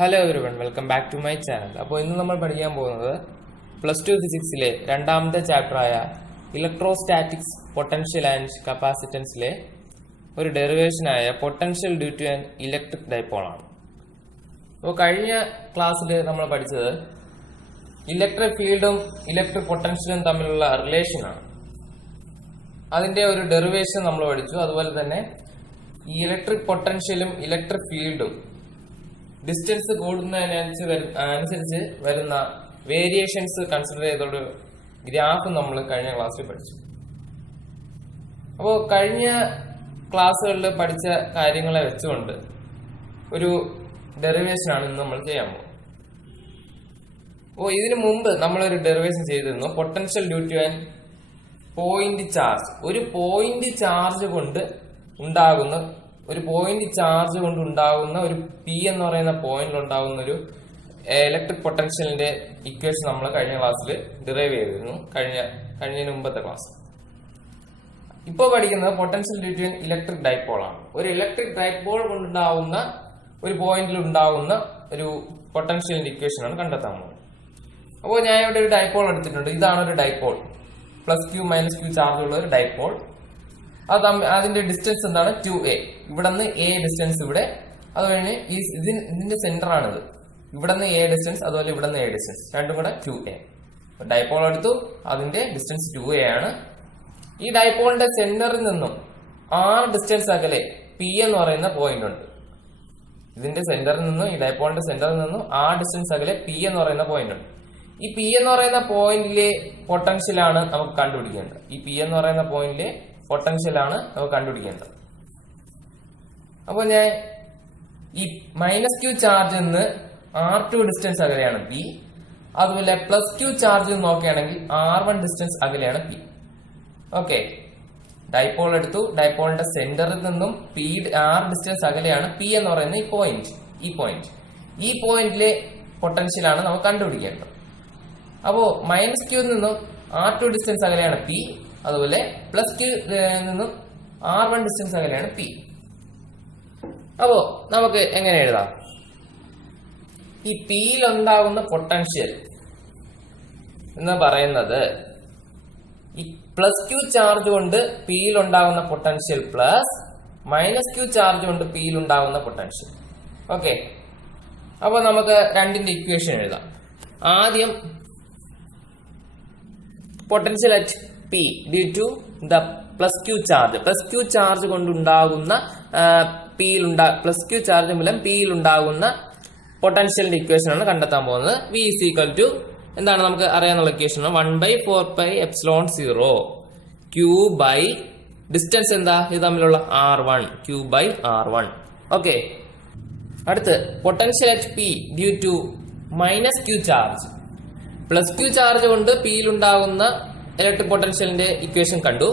Hello everyone, welcome back to my channel. അപ്പോൾ ഇന്ന് നമ്മൾ പഠിക്കാൻ പോകുന്നത് +2 ഫിസിക്സിലെ രണ്ടാമത്തെ ചാപ്റ്ററായ ഇലക്ട്രോസ്റ്റാറ്റിക്സ്, പൊട്ടൻഷ്യൽ ആൻഡ് കപ്പാസിറ്റൻസിലെ ഒരു ഡെറിവേഷനായ potential due to an electric dipole ആണ്. അപ്പോൾ കഴിഞ്ഞ ക്ലാസ്സിൽ നമ്മൾ പഠിച്ചത് ഇലക്ട്രിക് ഫീൽഡും ഇലക്ട്രിക് പൊട്ടൻഷ്യലും തമ്മിലുള്ള റിലേഷനാണ്. അതിന്റെ ഒരു ഡെറിവേഷൻ നമ്മൾ പഠിച്ചു. അതുപോലെ തന്നെ ഈ ഇലക്ട്രിക് പൊട്ടൻഷ്യലും ഇലക്ട്രിക് ഫീൽഡും ഡിസ്റ്റൻസ് കൂടുന്നതിനനുസരിച്ച് വരുന്ന വേരിയേഷൻസ് കൺസിഡർ ചെയ്തൊരു ഗ്രാഫ് നമ്മൾ കഴിഞ്ഞ ക്ലാസ്സിൽ പഠിച്ചു. അപ്പോൾ കഴിഞ്ഞ ക്ലാസ്സുകളിൽ പഠിച്ച കാര്യങ്ങളെ വെച്ചുകൊണ്ട് ഒരു ഡെറിവേഷൻ ആണ് ഇന്ന് നമ്മൾ ചെയ്യാൻ പോകുന്നത്. അപ്പോൾ ഇതിനു മുമ്പ് നമ്മളൊരു ഡെറിവേഷൻ ചെയ്തിരുന്നു, potential due to an point charge. ഒരു പോയിന്റ് ചാർജ് കൊണ്ട് ഉണ്ടാകുന്ന ഒരു പി എന്ന് പറയുന്ന പോയിന്റിൽ ഉണ്ടാകുന്ന ഒരു ഇലക്ട്രിക് പൊട്ടൻഷ്യലിന്റെ ഇക്വേഷൻ നമ്മൾ കഴിഞ്ഞ ക്ലാസ്സിൽ ഡിറൈവ് ചെയ്തിരുന്നു, കഴിഞ്ഞതിന് മുമ്പത്തെ ക്ലാസ്. ഇപ്പോൾ പഠിക്കുന്നത് potential due to an electric dipole ആണ്. ഒരു ഇലക്ട്രിക് ഡൈപോൾ കൊണ്ടുണ്ടാവുന്ന ഒരു പോയിന്റിൽ ഉണ്ടാകുന്ന ഒരു പൊട്ടൻഷ്യലിന്റെ ഇക്വേഷൻ ആണ് കണ്ടെത്താൻ പോകുന്നത്. അപ്പോൾ ഞാൻ ഇവിടെ ഒരു ഡൈപോൾ എടുത്തിട്ടുണ്ട്. ഇതാണ് ഒരു ഡൈപോൾ, +q -q ചാർജ് ഉള്ള ഒരു ഡൈപോൾ. അതിന്റെ ഡിസ്റ്റൻസ് എന്താണ്? 2a. ഇവിടെ നിന്ന് a ഡിസ്റ്റൻസ് ഇവിടെ, അതുകഴിഞ്ഞ് ഇതിന്റെ സെന്റർ ആണിത്. ഇവിടെ നിന്ന് a ഡിസ്റ്റൻസ്, അതുപോലെ ഇവിടെ നിന്ന് a ഡിസ്റ്റൻസ്, രണ്ടും കൂടെ 2a. ഡൈപോൾ എടുത്തു, അതിന്റെ ഡിസ്റ്റൻസ് 2a ആണ്. ഈ ഡൈപോളിന്റെ സെന്ററിൽ നിന്നും r ഡിസ്റ്റൻസ് അകലെ p എന്ന് പറയുന്ന പോയിന്റ് ഉണ്ട്. ഇതിന്റെ സെന്ററിൽ നിന്നും, ഈ ഡൈപോളിന്റെ സെന്ററിൽ നിന്നും r ഡിസ്റ്റൻസ് അകലെ p എന്ന് പറയുന്ന പോയിന്റ് ഉണ്ട്. ഈ p എന്ന് പറയുന്ന പോയിന്റിലെ പൊട്ടൻഷ്യലാണ് നമുക്ക് കണ്ടുപിടിക്കേണ്ടത്. ഈ p എന്ന് പറയുന്ന പോയിന്റിലെ പൊട്ടൻഷ്യലാണ് നമുക്ക് കണ്ടുപിടിക്കേണ്ടത്. അപ്പോൾ ഞാൻ ഈ -q ചാർജിൽ നിന്ന് r2 ഡിസ്റ്റൻസ് അകലെയാണ് p, അതുപോലെ +q ചാർജ് നോക്കുകയാണെങ്കിൽ r1 ഡിസ്റ്റൻസ് അകലെയാണ് p. ഓക്കെ, ഡൈപോൾ എടുത്തു. ഡൈപോളിന്റെ സെന്ററിൽ നിന്നും r ഡിസ്റ്റൻസ് അകലെയാണ് p എന്ന് പറയുന്ന ഈ പോയിന്റിലെ പൊട്ടൻഷ്യലാണ് നമുക്ക് കണ്ടുപിടിക്കേണ്ടത്. അപ്പോ -q നിന്നും r2 ഡിസ്റ്റൻസ് അകലെയാണ് p, അതുപോലെ +q നിന്നും r1 ഡിസ്റ്റൻസ് അകലെയാണ് p. അപ്പോ നമുക്ക് എങ്ങനെ എഴുതാം? ഈ പിയിൽ ഉണ്ടാകുന്ന പൊട്ടൻഷ്യൽ എന്ന് പറയുന്നത് ഈ +q ചാർജ് കൊണ്ട് പിയിൽ ഉണ്ടാകുന്ന പൊട്ടൻഷ്യൽ പ്ലസ് -q ചാർജ് കൊണ്ട് പിയിൽ ഉണ്ടാകുന്ന പൊട്ടൻഷ്യൽ. ഓക്കെ, അപ്പൊ നമുക്ക് രണ്ടിന്റെ ഇക്വേഷൻ എഴുതാം. ആദ്യം potential at P due to the +q charge കൊണ്ടുണ്ടാകുന്ന +q ചാർജ് മൂലം പിയിൽ ഉണ്ടാകുന്ന പൊട്ടൻഷ്യലിന്റെ ഇക്വേഷൻ ആണ് കണ്ടെത്താൻ പോകുന്നത്. V is equal to എന്താണ് നമുക്ക് അറിയാനുള്ള ഇക്വേഷൻ? 1/4πε0 q ബൈ ഡിസ്റ്റൻസ് എന്താ ഇത് തമ്മിലുള്ള r1, q by r1. Okay, അടുത്ത് potential at P due to -q charge. +q charge കൊണ്ട് പിയിൽ ഉണ്ടാകുന്ന ഇലക്ട്രിക് പൊട്ടൻഷ്യലിന്റെ ഇക്വേഷൻ കണ്ടു.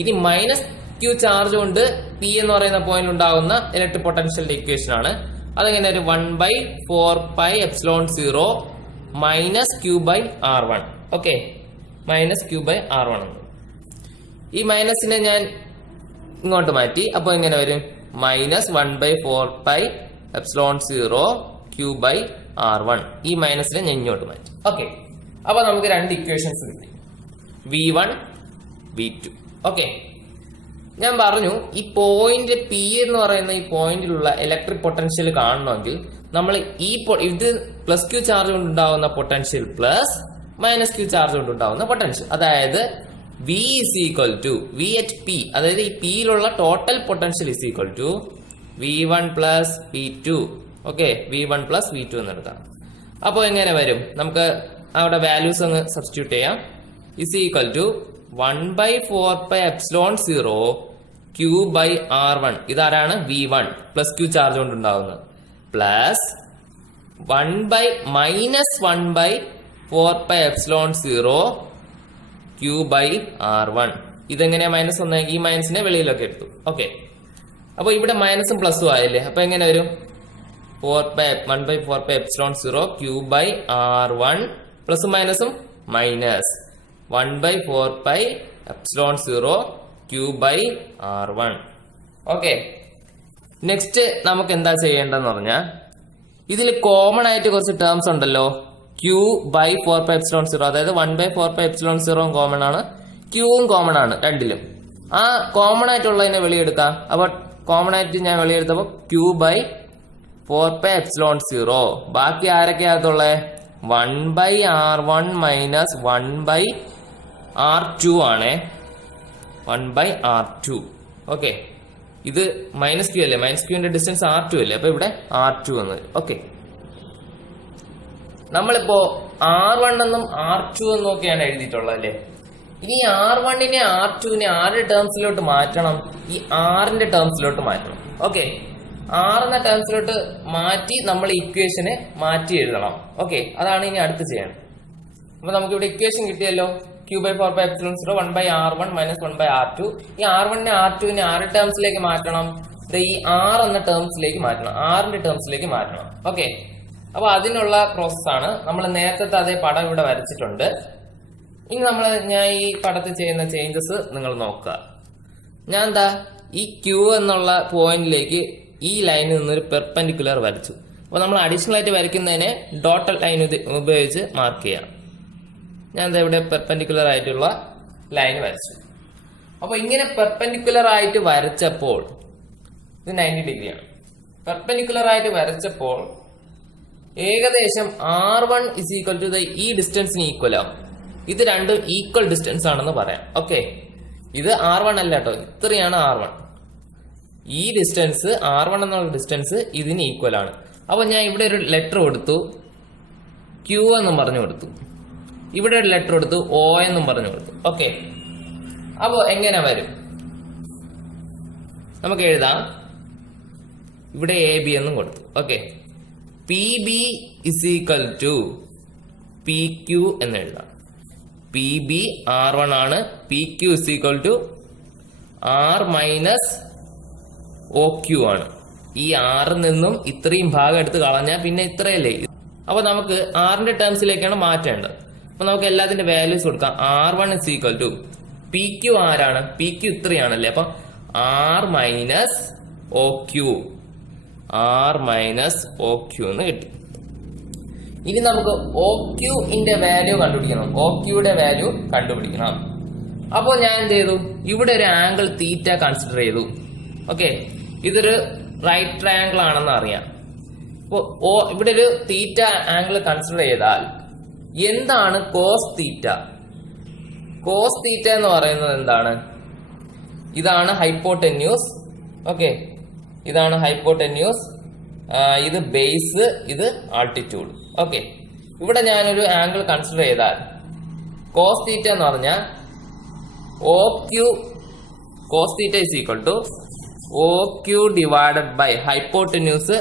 ഇനി -q ചാർജ് കൊണ്ട് p എന്ന് പറയുന്ന പോയിന്റ് ഉണ്ടാകുന്ന ഇലക്ട്രിക് പൊട്ടൻഷ്യലിന്റെ ഇക്വേഷൻ ആണ്. അതെങ്ങനെ? ഒരു 1/4πε0 -q by r1. Okay, -q by r1. ഈ മൈനസിനെ ഞാൻ ഇങ്ങോട്ട് മാറ്റി. അപ്പൊ എങ്ങനെ വരും? -1/4πε0 q ബൈ r1. ഈ മൈനസിനെ ഞാൻ ഇങ്ങോട്ട് മാറ്റി. ഓക്കെ, അപ്പൊ നമുക്ക് രണ്ട് ഇക്വേഷൻസ് കിട്ടി, V1 V2. ഓക്കെ, ഞാൻ പറഞ്ഞു ഈ പോയിന്റ് P എന്ന് പറയുന്ന ഈ പോയിന്റിലുള്ള ഇലക്ട്രിക് പൊട്ടൻഷ്യൽ കാണണമെങ്കിൽ നമ്മൾ ഇത് +q ചാർജ് കൊണ്ടുണ്ടാവുന്ന പൊട്ടൻഷ്യൽ പ്ലസ് -q ചാർജ് കൊണ്ടുണ്ടാവുന്ന പൊട്ടൻഷ്യൽ, അതായത് V is equal to V at P, അതായത് ഈ Pയിലുള്ള total potential is equal to V1 plus V2. Okay, V1 plus V2 എന്ന് എടുക്കാം. അപ്പോൾ എങ്ങനെ വരും? നമുക്ക് അവിടെ വാല്യൂസ് അങ്ങ് സബ്സ്റ്റിറ്റ്യൂട്ട് ചെയ്യാം. is equal to 1/4πε0 q by r1. ഇതാരാണ്? V1, +q ചാർജ് കൊണ്ടുണ്ടാവുന്നത്, പ്ലസ് -1/4πε0 q by r1. ഇതെങ്ങനെയാ -1? ഈ മൈനസിനെ വെളിയിലൊക്കെ എടുത്തു. ഓക്കെ, അപ്പൊ ഇവിടെ മൈനസും പ്ലസും ആയില്ലേ? അപ്പൊ എങ്ങനെ വരും? 1/4πε0 q by r1 പ്ലസും മൈനസും minus 1/4πε0 q by r1. Okay, next നമുക്ക് എന്താ ചെയ്യേണ്ടതെന്ന് പറഞ്ഞാൽ ഇതിൽ കോമൺ ആയിട്ട് കുറച്ച് ടേംസ് ഉണ്ടല്ലോ. q/4πε0, അതായത് 1/4πε0 കോമൺ ആണ്, ക്യൂവും കോമൺ ആണ് രണ്ടിലും. ആ കോമൺ ആയിട്ടുള്ളതിനെ വെളിയെടുക്കാം. അപ്പൊ കോമൺ ആയിട്ട് ഞാൻ വെളിയെടുത്തപ്പോ q/4πε0. ബാക്കി ആരൊക്കെയാകത്തുള്ളേ? 1/r1 മൈനസ് 1/r2 ആണേ. 1/r2. ഓക്കെ, ഇത് മൈനസ് ക്യൂ അല്ലേ, മൈനസ് ക്യൂവിന്റെ ഡിസ്റ്റൻസ് r2 അല്ലേ, അപ്പൊ ഇവിടെ r2 എന്ന് വരും. ഓക്കെ, നമ്മളിപ്പോ r1 എന്നും r2 എന്നും ഒക്കെയാണ് എഴുതിയിട്ടുള്ളത് അല്ലേ. ഇനി r1നെ r2നെ ആരുടെ ടേംസിലോട്ട് മാറ്റണം? ഈ r-ന്റെ ടേംസിലോട്ട് മാറ്റണം. ഓക്കെ, r എന്ന ടേംസിലോട്ട് മാറ്റി നമ്മൾ ഇക്വേഷനെ മാറ്റി എഴുതണം. ഓക്കെ, അതാണ് ഇനി അടുത്ത് ചെയ്യണം. അപ്പൊ നമുക്ക് ഇവിടെ ഇക്വേഷൻ കിട്ടിയല്ലോ. q/4πε0 1/r1 minus 1/r2. ഈ r1നെ r2നെ ആരുടെ ടേംസിലേക്ക് മാറ്റണം? ഈ r എന്ന ടേംസിലേക്ക് മാറ്റണം, r-ന്റെ ടേംസിലേക്ക് മാറ്റണം. ഓക്കെ, അപ്പൊ അതിനുള്ള പ്രോസസ് ആണ്. നമ്മൾ നേരത്തെ അതേ പടം ഇവിടെ വരച്ചിട്ടുണ്ട്. ഇനി ഞാൻ ഈ പടത്തിൽ ചെയ്യുന്ന ചേഞ്ചസ് നിങ്ങൾ നോക്കുക. ഞാൻ എന്താ ഈ Q എന്നുള്ള പോയിന്റിലേക്ക് ഈ ലൈനിൽ നിന്നൊരു പെർപെൻഡിക്കുലർ വരച്ചു. അപ്പൊ നമ്മൾ അഡീഷണൽ ആയിട്ട് വരയ്ക്കുന്നതിനെ ഡോട്ടൽ ലൈൻ ഉപയോഗിച്ച് മാർക്ക് ചെയ്യാം. ഞാൻ എന്താ ഇവിടെ പെർപെൻഡിക്കുലർ ആയിട്ടുള്ള ലൈൻ വരച്ചു. അപ്പൊ ഇങ്ങനെ പെർപെൻഡിക്കുലർ ആയിട്ട് വരച്ചപ്പോൾ ഇത് 90 ഡിഗ്രിയാണ്. പെർപെൻഡിക്കുലർ ആയിട്ട് വരച്ചപ്പോൾ ഏകദേശം r1 ഇസ് ഈക്വൽ ടു ഈ ഡിസ്റ്റൻസിന് ഈക്വൽ ആവും. ഇത് രണ്ടും ഈക്വൽ ഡിസ്റ്റൻസ് ആണെന്ന് പറയാം. ഓക്കെ, ഇത് r1 അല്ല കേട്ടോ, ഇത്രയാണ് r1. ഈ ഡിസ്റ്റൻസ് r1 എന്നുള്ള ഡിസ്റ്റൻസ് ഇതിന് ഈക്വൽ ആണ്. അപ്പൊ ഞാൻ ഇവിടെ ഒരു ലെറ്റർ കൊടുത്തു, Q എന്നും പറഞ്ഞു കൊടുത്തു. ഇവിടെ ഒരു ലെറ്റർ കൊടുത്തു, O എന്നും പറഞ്ഞു കൊടുത്തു. ഓക്കെ, അപ്പോ എങ്ങനെ വരും? നമുക്ക് എഴുതാം. ഇവിടെ AB എന്നും കൊടുത്തു. Okay, PB is equal to PQ എന്ന് എഴുതാം. PB R1 ആണ്, PQ is equal to R minus OQ ആണ്. ഈ R നിന്നും ഇത്രയും ഭാഗം എടുത്ത് കളഞ്ഞാൽ പിന്നെ ഇത്രയല്ലേ. അപ്പൊ നമുക്ക് R-ന്റെ ടേംസിലേക്കാണ് മാറ്റേണ്ടത്. അപ്പൊ നമുക്ക് എല്ലാത്തിന്റെ വാല്യൂസ് കൊടുക്കാം. R1 is equal to PQ ആരാണ്? PQ ഇത്രയാണല്ലേ. അപ്പൊ R minus OQ, R minus OQ എന്ന് കിട്ടി. ഇനി നമുക്ക് OQ-ന്റെ വാല്യൂ കണ്ടുപിടിക്കണം. OQ-യുടെ വാല്യൂ കണ്ടുപിടിക്കണം. അപ്പോൾ ഞാൻ എന്ത് ചെയ്തു? ഇവിടെ ഒരു ആംഗിൾ തീറ്റ കൺസിഡർ ചെയ്തു. ഓക്കെ, ഇതൊരു റൈറ്റ് ട്രയാംഗിൾ ആണെന്ന് അറിയാം. അപ്പോൾ ഇവിടെ ഒരു തീറ്റ ആംഗിൾ കൺസിഡർ ചെയ്താൽ എന്താണ് കോസ് തീറ്റ? കോസ് തീറ്റ എന്ന് പറയുന്നത് എന്താണ്? ഇതാണ് ഹൈപ്പോടെന്യൂസ്. ഓക്കെ, ഇതാണ് ഹൈപ്പോടെന്യൂസ്, ഇത് ബേസ്, ഇത് ആൾട്ടിറ്റ്യൂഡ്. ഓക്കെ, ഇവിടെ ഞാനൊരു ആംഗിൾ കൺസിഡർ ചെയ്താൽ കോസ് തീറ്റ എന്ന് പറഞ്ഞാൽ OQ, cos theta is equal to OQ divided by hypotenuse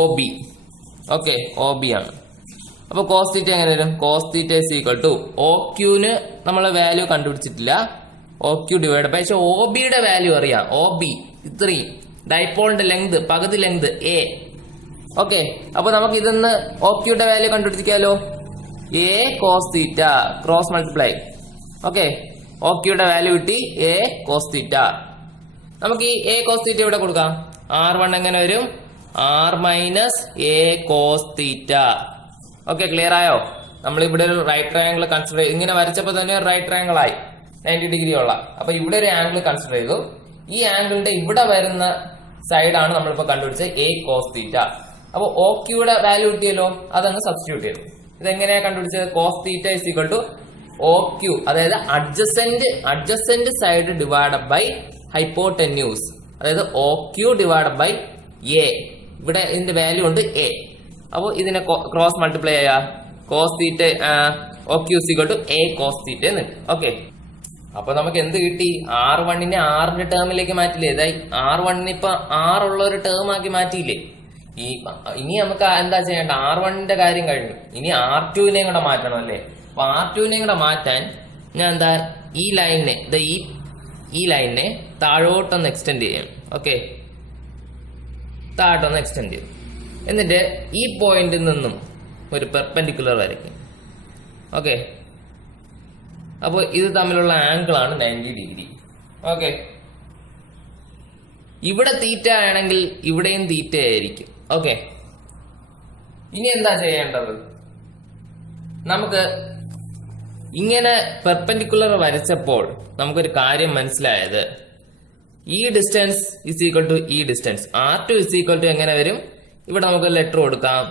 OB. Okay, OB ആണ്. അപ്പൊ കോസ് തീറ്റ എങ്ങനെ വരും? Cos theta is equal to OQ-ന് നമ്മളെ വാല്യൂ കണ്ടുപിടിച്ചിട്ടില്ല, OQ ഡിവൈഡ് ബൈ, പക്ഷെ OB-യുടെ വാല്യൂ അറിയാം. OB ഇത്രയും ഡൈപോളിന്റെ ലെങ്ത്, പകുതി ലെങ്ത് A. ഓക്കെ, അപ്പൊ നമുക്ക് ഇതൊന്ന് OQ-യുടെ value കണ്ടുപിടിക്കാലോ. A cos theta cross multiply. Okay, OQ-യുടെ വാല്യൂ കിട്ടി A കോസ് തീറ്റ. നമുക്ക് ഈ A കോസ് തീറ്റ ഇവിടെ കൊടുക്കാം. R1 എങ്ങനെ വരും? R minus A cos theta. Okay, clear ആയോ? നമ്മളിവിടെ ഒരു റൈറ്റ് ട്രയാംഗിൾ കൺസിഡർ ചെയ്തു. ഇങ്ങനെ വരച്ചപ്പോൾ തന്നെ ഒരു റൈറ്റ് ട്രയാംഗിൾ ആയി 90 ഡിഗ്രി ഉള്ള. അപ്പൊ ഇവിടെ ഒരു ആംഗിൾ കൺസിഡർ ചെയ്തു. ഈ ആംഗിളിന്റെ ഇവിടെ വരുന്ന സൈഡാണ് നമ്മളിപ്പോ കണ്ടുപിടിച്ചത് A കോസ് തീറ്റ. അപ്പൊ OQ-യുടെ വാല്യൂ കിട്ടിയല്ലോ, അതങ്ങ് സബ്സ്റ്റിറ്റ്യൂട്ട് ചെയ്തു. ഇതെങ്ങനെയാ കണ്ടുപിടിച്ചത്? Cos theta is equal to OQ, അതായത് adjacent side divide by hypotenuse, അതായത് OQ ഡിവൈഡ് ബൈ A. ഇവിടെ ഇതിന്റെ വാല്യൂ ഉണ്ട് A. അപ്പോൾ ഇതിനെ ക്രോസ് മൾട്ടിപ്ലൈ ചെയ്യാ, cos theta OQ is equal to A cos theta എന്ന്. ഓക്കെ, അപ്പൊ നമുക്ക് എന്ത് കിട്ടി? R1-നെ R-ന്റെ ടേമിലേക്ക് മാറ്റില്ലേ? ഇതായി R1-നെ ഇപ്പൊ R ഉള്ള ഒരു ടേം ആക്കി മാറ്റിയില്ലേ? ഇനി നമുക്ക് എന്താ ചെയ്യേണ്ട? R1-ന്റെ കാര്യം കഴിഞ്ഞു, ഇനി R2-നെയും കൂടെ മാറ്റണം അല്ലേ? അപ്പൊ R2-നെയും കൂടെ മാറ്റാൻ ഞാൻ എന്താ ഈ ലൈനിനെ, ഈ ലൈനിനെ താഴോട്ടൊന്ന് എക്സ്റ്റെൻഡ് ചെയ്യണം. ഓക്കെ, താഴോട്ടൊന്ന് എക്സ്റ്റെൻഡ് ചെയ്യും. എന്നിട്ട് ഈ പോയിന്റിൽ നിന്നും ഒരു പെർപെൻഡിക്കുലർ വരയ്ക്കും. ഓക്കെ, അപ്പോൾ ഇത് തമ്മിലുള്ള ആംഗിൾ ആണ് 90 ഡിഗ്രി. ഓക്കെ, ഇവിടെ തീറ്റ ആണെങ്കിൽ ഇവിടെയും തീറ്റ ആയിരിക്കും. ഓക്കെ, ഇനി എന്താ ചെയ്യേണ്ടത്? നമുക്ക് ഇങ്ങനെ പെർപെൻഡിക്കുലർ വരച്ചപ്പോൾ നമുക്കൊരു കാര്യം മനസ്സിലായത്, ഈ ഡിസ്റ്റൻസ് ഇസ് ഈക്വൽ ടു ഈ distance, R2 is equal to എങ്ങനെ വരും? ഇവിടെ നമുക്ക് ലെറ്റർ കൊടുക്കാം,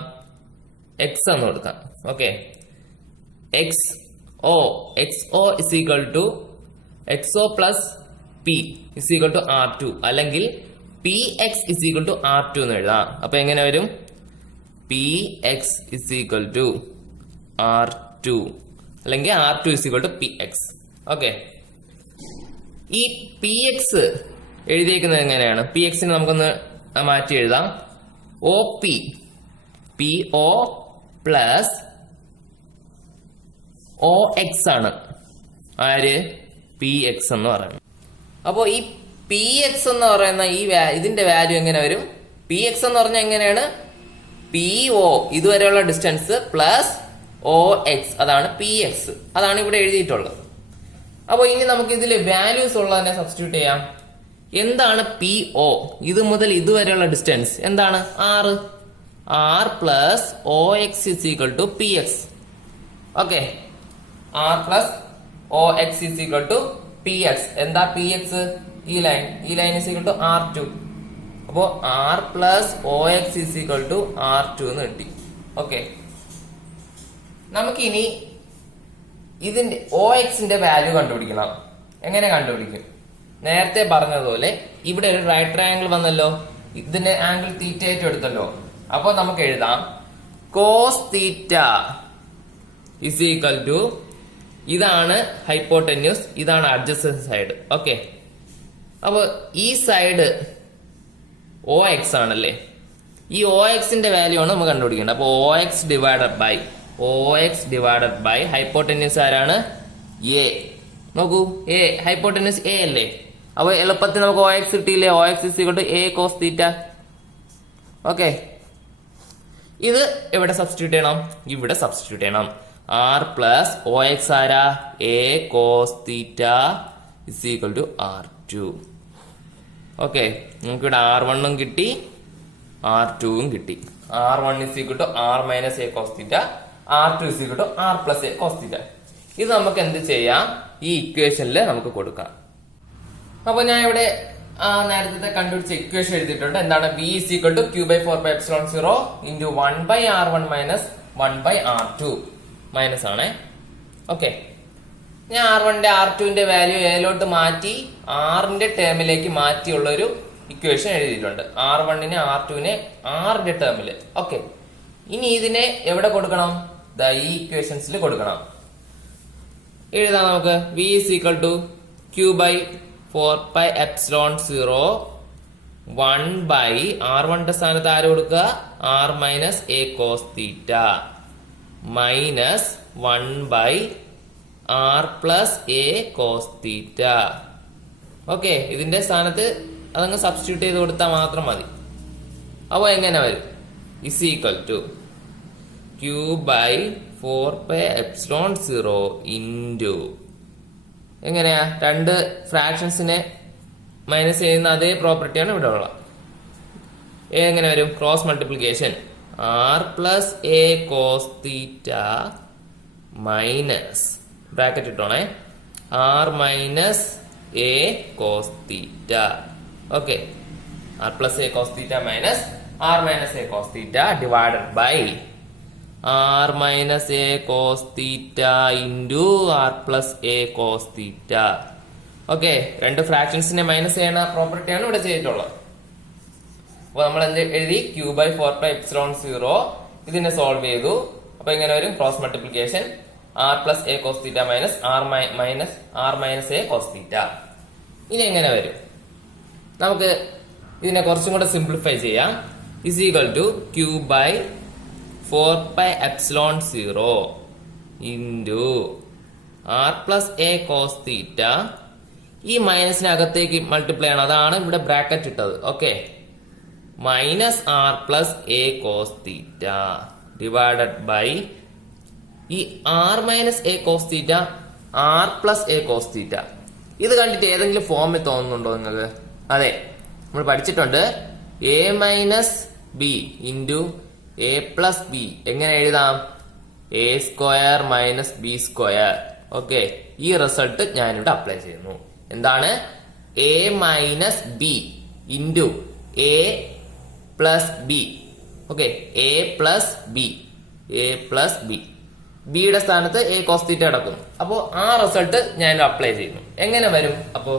എക്സ് എന്ന് കൊടുക്കാം. Okay, XO is equal to XO plus P is equal to R2, അല്ലെങ്കിൽ PX is equal to R2 എന്ന് എഴുതാം. അപ്പൊ എങ്ങനെ വരും? PX is equal to R2, അല്ലെങ്കിൽ R2 is equal to PX. Okay, ഈ PX എഴുതിയേക്കുന്നത് എങ്ങനെയാണ്? PX നെ നമുക്കൊന്ന് മാറ്റി എഴുതാം. PO പ്ലസ് OX ആണ് ആര്? PX എന്ന് പറയുന്നത്. അപ്പോ ഈ PX എന്ന് പറയുന്ന ഇതിന്റെ വാല്യൂ എങ്ങനെ വരും? PX എന്ന് പറഞ്ഞാൽ എങ്ങനെയാണ്? PO ഇതുവരെയുള്ള ഡിസ്റ്റൻസ് പ്ലസ് OX, അതാണ് PX. അതാണ് ഇവിടെ എഴുതിയിട്ടുള്ളത്. അപ്പോൾ ഇനി നമുക്ക് ഇതിൽ വാല്യൂസ് ഉള്ളതിനെ സബ്സ്റ്റിറ്റ്യൂട്ട് ചെയ്യാം. എന്താണ് PO? ഇത് മുതൽ ഇതുവരെയുള്ള ഡിസ്റ്റൻസ് എന്താണ്? R plus OX is equal to PX. Okay, R plus OX is equal to PX. എന്താ PX? ഈ line is equal to R2. അപ്പോ R plus OX is equal to R2 എന്ന് കിട്ടി. ഓക്കെ, നമുക്കിനി ഇതിന്റെ OX-ന്റെ വാല്യൂ കണ്ടുപിടിക്കണം. എങ്ങനെ കണ്ടുപിടിക്കും? നേരത്തെ പറഞ്ഞതുപോലെ ഇവിടെ ഒരു റൈറ്റ് ട്രയാങ്കിൾ വന്നല്ലോ, ഇതിന്റെ ആംഗിൾ തീറ്റ ആയിട്ട് എടുത്തല്ലോ. അപ്പൊ നമുക്ക് എഴുതാം cos theta is equal to, ഇതാണ് ഹൈപ്പോട്ടന്യൂസ്, ഇതാണ് അഡ്ജസന്റ് സൈഡ്. ഓക്കെ, അപ്പൊ ഈ സൈഡ് OX ആണല്ലേ, ഈ OX-ന്റെ വാല്യൂ ആണ് നമുക്ക് കണ്ടുപിടിക്കേണ്ടത്. അപ്പൊ OX ഡിവൈഡഡ് ബൈ ഹൈപ്പോട്ടന്യൂസ് ആരാണ്? A. നോക്കൂ, A ഹൈപ്പോട്ടന്യൂസ് A അല്ലേ? അപ്പൊ എളുപ്പത്തിൽ നമുക്ക് OX കിട്ടിയില്ലേ? OX is equal to A cos theta. Okay, ഇത് എവിടെ സബ്സ്റ്റിറ്റ്യൂട്ട് ചെയ്യണം? ഇവിടെ സബ്സ്റ്റിറ്റ്യൂട്ട് ചെയ്യണം. R പ്ലസ് OX ആരാ? A cos theta is equal to R2. Okay, നമുക്കിവിടെ R1 കിട്ടി, R2 കിട്ടി. R1 is equal to R minus A cos theta, R2 is equal to R plus A cos theta. ഇത് നമുക്ക് എന്ത് ചെയ്യാം? ഈ ഇക്വേഷനിൽ നമുക്ക് കൊടുക്കാം. അപ്പൊ ഞാൻ ഇവിടെ നേരത്തെ കണ്ടുപിടിച്ച ഇക്വേഷൻ എഴുതിയിട്ടുണ്ട്. എന്താണ്? V is equal to Q/4πε0 into 1/R1 minus 1/R2 minus ആണ്. ഓക്കെ, ഞാൻ R1ന്റെ R2ന്റെ വാല്യൂ എയിലോട്ട് മാറ്റി R-ന്റെ ടേമിലേക്ക് മാറ്റിയുള്ള ഒരു ഇക്വേഷൻ എഴുതിയിട്ടുണ്ട്. R1നെ R2നെ R-ന്റെ ടേമില്. ഓക്കെ, ഇനി ഇതിനെ എവിടെ കൊടുക്കണം? ഈ ഇക്വേഷൻസിൽ കൊടുക്കണം. എഴുതാം നമുക്ക്. V is equal to Q/4πε0 1/R1ന്റെ സ്ഥാനത്ത് ആര് കൊടുക്കുക? R minus A cos theta minus 1/R plus A cos theta. Okay, ഇതിന്റെ സ്ഥാനത്ത് അതങ്ങ് സബ്സ്റ്റിറ്റ്യൂട്ട് ചെയ്ത് കൊടുത്താൽ മാത്രം മതി. അപ്പോൾ എങ്ങനെ വരും? Is equal to Q/4πε0 into, എങ്ങനെയാ? രണ്ട് ഫ്രാക്ഷൻസിനെ മൈനസ് ചെയ്യുന്ന അതേ പ്രോപ്പർട്ടിയാണ് ഇവിടെ ഉള്ളത്. എങ്ങനെ വരും? Cross multiplication. R plus A cos theta minus, bracket ഇട്ടോണേ, R minus A cos theta. Okay, R plus A cos theta minus R minus A cos theta divided by R minus A cos theta into R plus A cos theta. Okay, രണ്ട് ഫ്രാക്ഷൻസിനെ minus ചെയ്യുന്ന പ്രോപ്പർട്ടിയാണ് ഇവിടെ ചെയ്തിട്ടുള്ളത്. അപ്പൊ നമ്മൾ എന്ത് എഴുതി? Q/4πε0 ഇതിനെ സോൾവ് ചെയ്തു. അപ്പൊ ഇങ്ങനെ വരും cross multiplication R plus A cos theta minus R minus A cos theta. ഇനി എങ്ങനെ വരും? നമുക്ക് ഇതിനെ കുറച്ചും കൂടെ സിംപ്ലിഫൈ ചെയ്യാം. Is equal to Q/4πε0 into R plus A cos theta. ഈ മൈനസിനകത്തേക്ക് മൾട്ടിപ്ലൈ ആണ്, അതാണ് ഇവിടെ ബ്രാക്കറ്റ് ഇട്ടത്. Okay, minus R plus A cos theta divided by ഈ R minus A cos theta, R plus A cos theta. ഇത് കണ്ടിട്ട് ഏതെങ്കിലും ഫോമിൽ തോന്നുന്നുണ്ടോ നിങ്ങൾക്ക്? അതെ, നമ്മൾ പഠിച്ചിട്ടുണ്ട് A minus B into A plus B എങ്ങനെ എഴുതാം? A square minus B square. Okay, ഈ റിസൾട്ട് ഞാനിവിടെ അപ്ലൈ ചെയ്യുന്നു. എന്താണ്? A minus B into A plus B. Okay, A plus B, A plus B. ബിയുടെ സ്ഥാനത്ത് എ കോസ് തീറ്റ കിടക്കുന്നു. അപ്പോ ആ റിസൾട്ട് ഞാൻ അപ്ലൈ ചെയ്യുന്നു. എങ്ങനെ വരും? അപ്പോ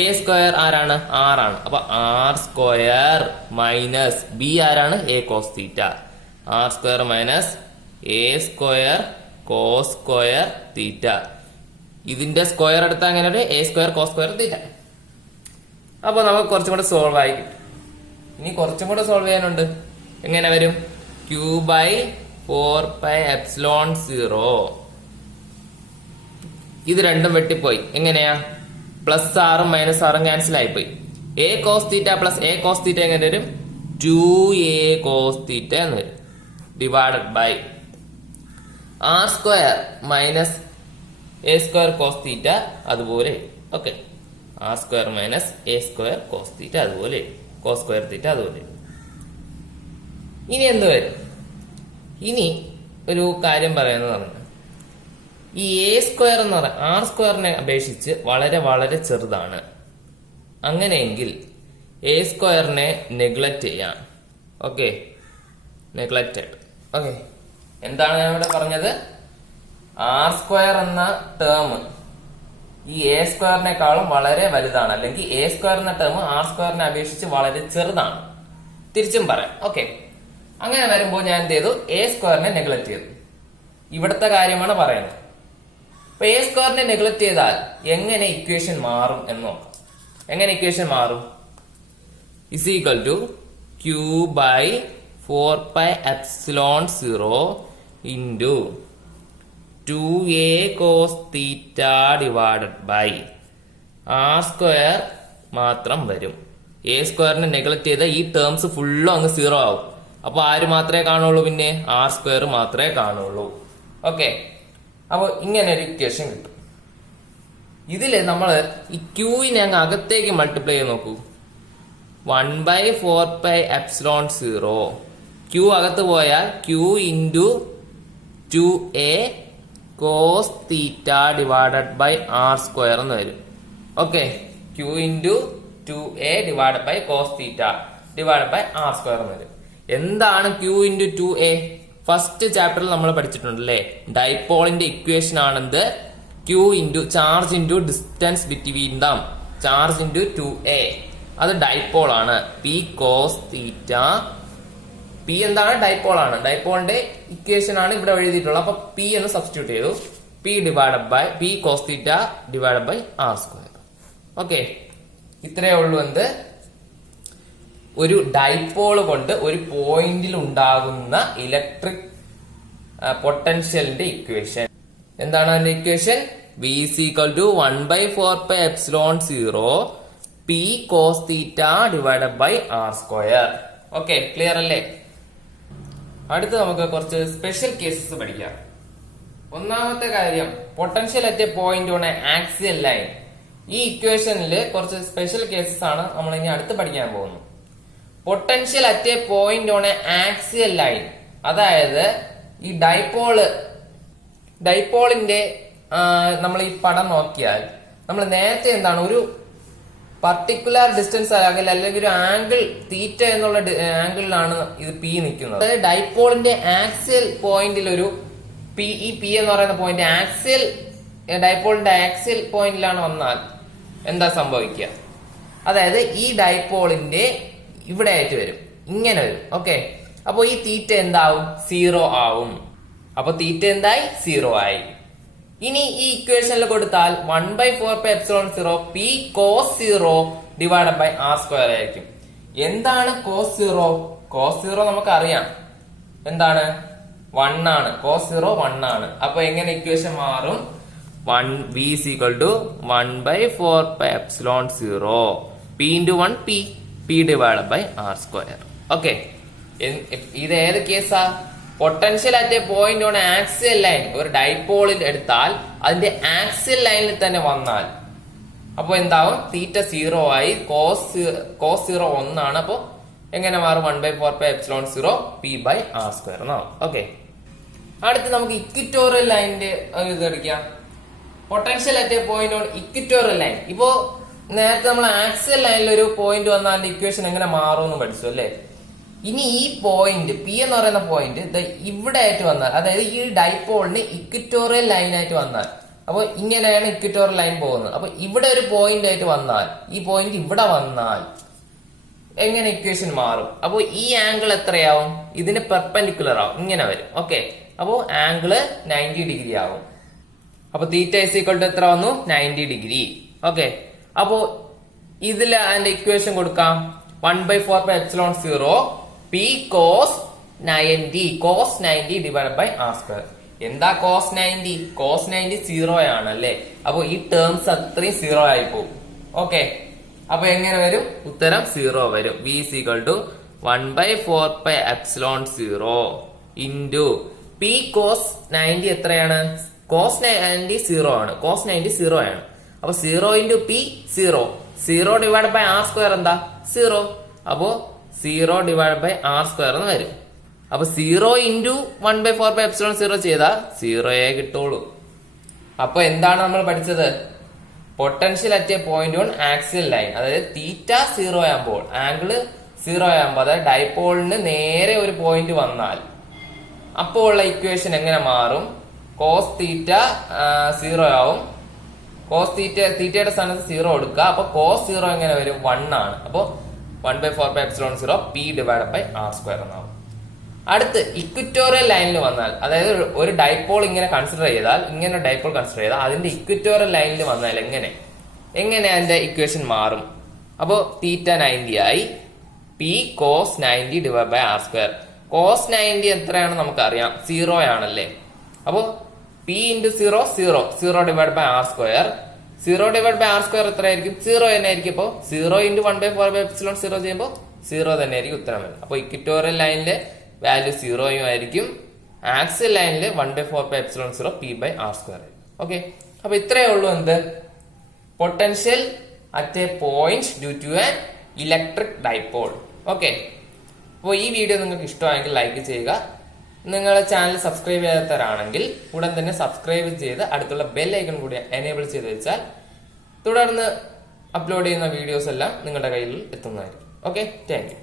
എ സ്ക്വയർ ആരാണ്? ആറാണ്. അപ്പൊ ആർ സ്ക്വയർ മൈനസ് ബി ആരാണ്? A cos theta. R square minus A square cos square theta. ഇതിന്റെ സ്ക്വയർ എടുത്താൽ അങ്ങനെ A square cos square theta. അപ്പൊ നമുക്ക് കുറച്ചും കൂടെ സോൾവ് ആയി കിട്ടും. ഇനി കുറച്ചും കൂടെ സോൾവ് ചെയ്യാനുണ്ട്. എങ്ങനെ വരും? Q by 4πε0. ഇത് രണ്ടും വെട്ടിപ്പോയി. എങ്ങനെയാ? പ്ലസ് ആറും മൈനസ് ആറും ക്യാൻസൽ ആയിപ്പോയി. A cos theta plus a cos theta എങ്ങനെ വരും? 2a കോസ് തീറ്റ എന്ന് വരും. Divided by R square minus A square cos theta അതുപോലെ. Okay, r square minus A square cos theta അതുപോലെ, കോസ് സ്ക്വയർ തീറ്റ അതുപോലെ. ഇനി എന്ത് വരും? ഇനി ഒരു കാര്യം പറയുന്നതാണ്. ഈ എ സ്ക്വയർ എന്ന് പറയാം ആർ സ്ക്വയറിനെ അപേക്ഷിച്ച് വളരെ വളരെ ചെറുതാണ്. അങ്ങനെയെങ്കിൽ എ സ്ക്വയറിനെ നെഗ്ലക്ട് ചെയ്യാം. Okay, neglected. ഓക്കെ, എന്താണ് ഞാൻ ഇവിടെ പറഞ്ഞത്? ആർ സ്ക്വയർ എന്ന ടേം ഈ എ സ്ക്വയറിനേക്കാളും വളരെ വലുതാണ്, അല്ലെങ്കിൽ എ സ്ക്വയർ എന്ന ടേം ആർ സ്ക്വയറിനെ അപേക്ഷിച്ച് വളരെ ചെറുതാണ്. തിരിച്ചും പറയാം. ഓക്കെ, അങ്ങനെ വരുമ്പോൾ ഞാൻ എന്ത് ചെയ്തു? എ സ്ക്വയറിനെ നെഗ്ലക്ട് ചെയ്തു. ഇവിടുത്തെ കാര്യമാണ് പറയുന്നത്. അപ്പൊ എ സ്ക്വയറിനെ നെഗ്ലക്ട് ചെയ്താൽ എങ്ങനെ ഇക്വേഷൻ മാറും എന്ന് നോക്കാം. എങ്ങനെ ഇക്വേഷൻ മാറും? Is equal to q by 4πε0 into 2a cos theta divided by R square മാത്രം വരും. എ സ്ക്വയറിനെ നെഗ്ലക്ട് ചെയ്ത ഈ ടേംസ് ഫുള്ളും അങ്ങ് 0 ആവും. അപ്പൊ ആര് മാത്രമേ കാണുള്ളൂ? പിന്നെ ആർ സ്ക്വയർ മാത്രമേ കാണുള്ളൂ. ഓക്കെ, അപ്പൊ ഇങ്ങനെ ഒരു ഇക്വേഷൻ കിട്ടും. ഇതില് നമ്മള് ഈ ക്യൂവിനെ അങ്ങ് അകത്തേക്ക് മൾട്ടിപ്ലൈ ചെയ്ത് നോക്കൂ. 1/4πε0. ക്യൂ അകത്ത് പോയാൽ q into 2a cos theta divided by R square എന്ന് വരും. Okay, q into 2a divided by cos theta divided by R square എന്ന് വരും. എന്താണ് ക്യൂ ഇൻറ്റു 2a? ഫസ്റ്റ് ചാപ്റ്ററിൽ നമ്മൾ പഠിച്ചിട്ടുണ്ടല്ലേ, ഡൈപോളിന്റെ ഇക്വേഷൻ ആണെന്ത്? Q into charge into distance between them, charge into 2a. അത് ഡൈപോൾ ആണ്. P cos theta. പി എന്താണ്? ഡൈപോൾ ആണ്. ഡൈപോളിന്റെ ഇക്വേഷൻ ആണ് ഇവിടെ എഴുതിയിട്ടുള്ളത്. അപ്പൊ പി എന്ന് സബ്സ്റ്റിറ്റ്യൂട്ട് ചെയ്തു. P divided by P cos theta divided by R square. Okay, ഇത്രയേ ഉള്ളൂ. എന്ത്? ഒരു ഡൈപോൾ കൊണ്ട് ഒരു പോയിന്റിൽ ഉണ്ടാകുന്ന ഇലക്ട്രിക് പൊട്ടൻഷ്യലിന്റെ ഇക്വേഷൻ. എന്താണ് അതിന്റെ equation? V is equal to 1/4πε0 P cos theta divided by R square. Okay, clear അല്ലേ? അടുത്ത് നമുക്ക് കുറച്ച് സ്പെഷ്യൽ കേസസ് പഠിക്കാം. ഒന്നാമത്തെ കാര്യം, potential at A point on A axial line. ഈ ഇക്വേഷനിൽ കുറച്ച് സ്പെഷ്യൽ കേസസ് ആണ് നമ്മൾ ഇനി അടുത്ത് പഠിക്കാൻ പോകുന്നത്. Potential at A point on A axial line, അതായത് ഈ ഡൈപോളിന്റെ നമ്മൾ ഈ പടം നോക്കിയാൽ നമ്മൾ നേരത്തെ എന്താണ് ഒരു പർട്ടിക്കുലർ ഡിസ്റ്റൻസ് അല്ലെങ്കിൽ ഒരു ആംഗിൾ തീറ്റ എന്നുള്ള ആംഗിളിലാണ് ഇത് പി നിൽക്കുന്നത്. അതായത് ഡൈപോളിന്റെ ആക്സിയൽ പോയിന്റിൽ ഒരു പി, ഈ പി എന്ന് പറയുന്ന പോയിന്റ് ആക്സിയൽ ഡൈപോളിന്റെ ആക്സിയൽ പോയിന്റിലാണ് വന്നാൽ എന്താ സംഭവിക്കുക? അതായത് ഈ ഡൈപോളിന്റെ ഇവിടെ ആയിട്ട് വരും, ഇങ്ങനെ വരും. ഓക്കെ, അപ്പൊ ഈ തീറ്റ എന്താവും? 0 ആവും. അപ്പൊ തീറ്റ എന്തായി? 0 ആയി. ഇനി ഈ ഇക്വേഷനിൽ കൊടുത്താൽ 1/4πε0 P cos 0 divided by R square ആയിരിക്കും. എന്താണ് കോസ് 0? കോസ് 0 നമുക്ക് അറിയാം, എന്താണ്? 1 ആണ്. കോസ് 0 1 ആണ്. അപ്പൊ എങ്ങനെ ഇക്വേഷൻ മാറും? V is equal to 1/4πε0 P into 1 P divided by R square. Okay, ഇത് ഏത് കേസാ? Potential at A point on axial line. ഒരു ഡൈപോളിൽ എടുത്താൽ അതിന്റെ ആക്സിയൽ ലൈനിൽ തന്നെ വന്നാൽ അപ്പൊ എന്താവും? തീറ്റ 0 ആയി. കോസ് 0 1 ആണ്. അപ്പൊ എങ്ങനെ മാറും 1/4πε0 p/r². ഓക്കെ, അടുത്ത് നമുക്ക് ഇക്വിറ്റോറിയൽ ലൈനിന്റെ ഇത് എടുക്കാം. Potential at A point on equatorial line. ഇപ്പോ നേരത്തെ നമ്മൾ ആക്സിയൽ ലൈനിൽ ഒരു പോയിന്റ് വന്നാൽ അതിന്റെ ഇക്വേഷൻ എങ്ങനെ മാറും എന്ന് പഠിച്ചു അല്ലേ. ഇനി ഈ പോയിന്റ് പി എന്ന് പറയുന്ന പോയിന്റ് ഇവിടെ ആയിട്ട് വന്നാൽ, അതായത് ഈ ഡൈപോളിന് ഇക്വിറ്റോറിയൽ ലൈൻ ആയിട്ട് വന്നാൽ, അപ്പൊ ഇങ്ങനെയാണ് ഇക്വിറ്റോറിയൽ ലൈൻ പോകുന്നത്. അപ്പൊ ഇവിടെ ഒരു പോയിന്റ് ആയിട്ട് വന്നാൽ, ഈ പോയിന്റ് ഇവിടെ വന്നാൽ എങ്ങനെ ഇക്വേഷൻ മാറും? അപ്പൊ ഈ ആംഗിൾ എത്രയാവും? ഇതിന് പെർപെൻഡിക്കുലർ ആവും, ഇങ്ങനെ വരും. ഓക്കെ, അപ്പോ ആംഗിള് 90 ഡിഗ്രി ആവും. അപ്പൊ തീറ്റ ഇസ് ഈക്വൽ ടു എത്ര വന്നു? 90 ഡിഗ്രി. ഓക്കെ, അപ്പോ ഇതിൽ അതിന്റെ ഇക്വേഷൻ കൊടുക്കാം. 1/4πε0 p cos 90 /r². എന്താ cos 90? cos 90 0 ആണല്ലേ. അപ്പൊ ഈ ടേംസ് അത്രയും 0 ആയി പോകും. ഓക്കെ, അപ്പൊ എങ്ങനെ വരും? ഉത്തരം 0 വരും. v is equal to 1/4πε0 into p cos 90 എത്രയാണ്? cos 90 0 ആണ്. cos 90 0 ആണ്. അപ്പൊ 0 into p 0. 0 divide by r² എന്താ? 0. അപ്പോ 0 ഡിവൈഡ് ബൈ r² എന്ന് വരും. അപ്പൊ 0 into 1/4πε0 ചെയ്താ 0 കിട്ടുള്ളൂ. അപ്പൊ എന്താണ് നമ്മൾ പഠിച്ചത്? Potential at A point on axial line, അതായത് തീറ്റ 0 ആകുമ്പോൾ, ആംഗിള് 0 ആകുമ്പോൾ, അതായത് ഡൈപോളിന് നേരെ ഒരു പോയിന്റ് വന്നാൽ അപ്പോൾ ഉള്ള ഇക്വേഷൻ എങ്ങനെ മാറും? കോസ് തീറ്റ 0 ആവും. കോസ് തീറ്റയുടെ സ്ഥാനത്ത് 0 കൊടുക്കുക. അപ്പൊ കോസ് 0 എങ്ങനെ വരും? 1 ആണ്. അപ്പൊ 1/4πε0 p ഡിവൈഡ് ബൈ r² എന്നാവും. അടുത്ത് ഇക്വിറ്റോറിയൽ ലൈനിൽ വന്നാൽ, അതായത് ഒരു ഡൈപോൾ ഇങ്ങനെ കൺസിഡർ ചെയ്താൽ, ഇങ്ങനെ ഡൈപോൾ കൺസിഡർ ചെയ്താൽ അതിന്റെ ഇക്വിറ്റോറിയൽ ലൈനിൽ വന്നാൽ എങ്ങനെ അതിന്റെ ഇക്വേഷൻ മാറും? അപ്പോ തീറ്റ 90 ആയി. p cos 90 divide by r². cos 90 എത്രയാണ് നമുക്കറിയാം? 0 ആണല്ലേ. അപ്പോ p into 0 0 divide by r². 0 divide by r² എത്രയായിരിക്കും? 0 തന്നെ ആയിരിക്കും. അപ്പോ 0 into 1/4πε0 ചെയ്യുമ്പോൾ 0 തന്നെ ആയിരിക്കും ഉത്തരം വരുന്നത്. അപ്പൊ ഇക്വിറ്റോറിയൽ ലൈനിലെ വാല്യൂ 0 ആയിരിക്കും. ആക്സിയൽ ലൈനിൽ 1/4πε0 p/r². ഓക്കെ, അപ്പൊ ഇത്രയേ ഉള്ളൂ എന്ത്? Potential at A point due to an electric dipole. Okay, അപ്പോൾ ഈ വീഡിയോ നിങ്ങൾക്ക് ഇഷ്ടമായെങ്കിൽ ലൈക്ക് ചെയ്യുക. നിങ്ങളുടെ ചാനൽ സബ്സ്ക്രൈബ് ചെയ്യാത്തവരാണെങ്കിൽ ഉടൻ തന്നെ സബ്സ്ക്രൈബ് ചെയ്ത് അടുത്തുള്ള ബെൽ ഐക്കൺ കൂടി എനേബിൾ ചെയ്ത് വെച്ചാൽ തുടർന്ന് അപ്ലോഡ് ചെയ്യുന്ന വീഡിയോസ് എല്ലാം നിങ്ങളുടെ കയ്യിൽ എത്തുന്നതായിരിക്കും. Okay, thank you.